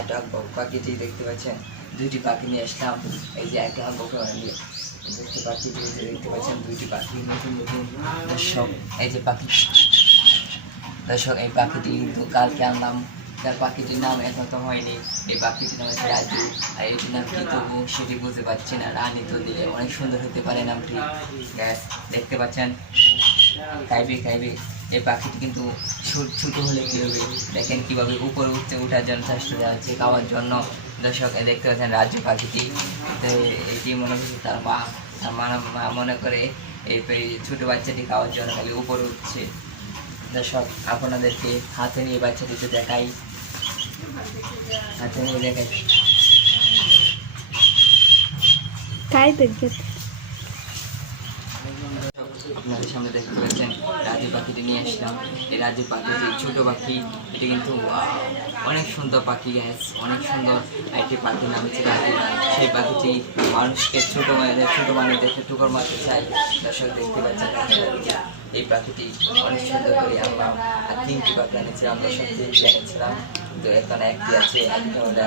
একটা পাখিটি দেখতে পাচ্ছেন, দুইটি পাখি নিয়ে আসলাম। এই যে একটা বকে নিয়ে দুইটি পাখিটি দেখতে পাচ্ছেন, দুইটি পাখি নতুন নতুন। দর্শক এই যে পাখি, দর্শক এই পাখিটি কিন্তু কালকে আনলাম। তার পাখিটির নাম এখন তো হয়নি। এই পাখিটির নাম হচ্ছে রাজু, আর এটির নাম কি তবু সেটি বুঝতে পারছি না। রানী তো দিলে অনেক সুন্দর হতে পারে নামটি। গ্যাস দেখতে পাচ্ছেন, খাইবে খাইবে। এই পাখিটি কিন্তু ছোটো হলে কী হবে দেখেন, কীভাবে উপরে উঠতে ওঠার জন্য চেষ্টা দেওয়া হচ্ছে খাওয়ার জন্য। দর্শক দেখতে পাচ্ছেন রাজু পাখিটি, তো এটি মনে করছে তার মা, তার মা মনে করে এই ছোটো বাচ্চাটি খাওয়ার জন্য খালি উপরে উঠছে। দর্শক আপনাদেরকে হাতে নিয়ে বাচ্চাটিকে দেখাই, হাতে নিয়ে দেখাই। আপনাদের সামনে দেখতে পাচ্ছেন রাজু পাখিটি নিয়ে আসলাম। এই রাজু পাখিটি ছোটো পাখি, এটি কিন্তু অনেক সুন্দর পাখি গ্যাস, অনেক সুন্দর একটি পাখির নাম হচ্ছে রাজু। সেই পাখিটি মানুষকে ছোটো মানুষদেরকে টুকর মারতে চাই। দর্শক দেখতে পাচ্ছেন এই পাখিটি অনেক সুন্দর করে আনলাম। আর 3টি পাখি এনেছিলাম, দর্শক 3টি এনেছিলাম। তো এখন একটি আছে, একটা হলে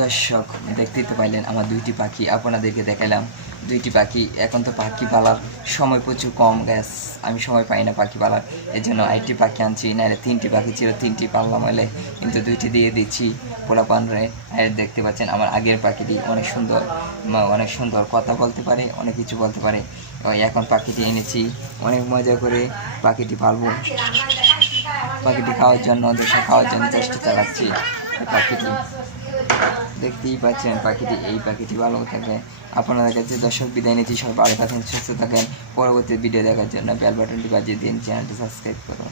দর্শক দেখতেই তো পাইলেন আমার দুইটি পাখি, আপনাদেরকে দেখালাম দুইটি পাখি। এখন তো পাখি পালার সময় প্রচুর কম গ্যাস, আমি সময় পাই না পাখি পালার, এর জন্য আরেকটি পাখি আনছি। নাহলে 3টি পাখি ছিল, 3টি পারলাম হলে, কিন্তু 2টি দিয়ে দিচ্ছি পোলাপানরে। আর দেখতে পাচ্ছেন আমার আগের পাখিটি অনেক সুন্দর কথা বলতে পারে, অনেক কিছু বলতে পারে। এখন পাখিটি এনেছি, অনেক মজা করে পাখিটি পালবো। পাখিটি খাওয়ার জন্য চেষ্টা চালাচ্ছি। পাখিটি দেখতেই পাচ্ছেন পাখিটি, এই পাখিটি ভালো থাকে। আপনাদের কাছে দর্শক বিদায় নিচ্ছি, সবাই ভালো থাকেন, সুস্থ থাকেন। পরবর্তী ভিডিও দেখার জন্য বেল বাটনটি বাজিয়ে দিন, চ্যানেলটি সাবস্ক্রাইব করুন।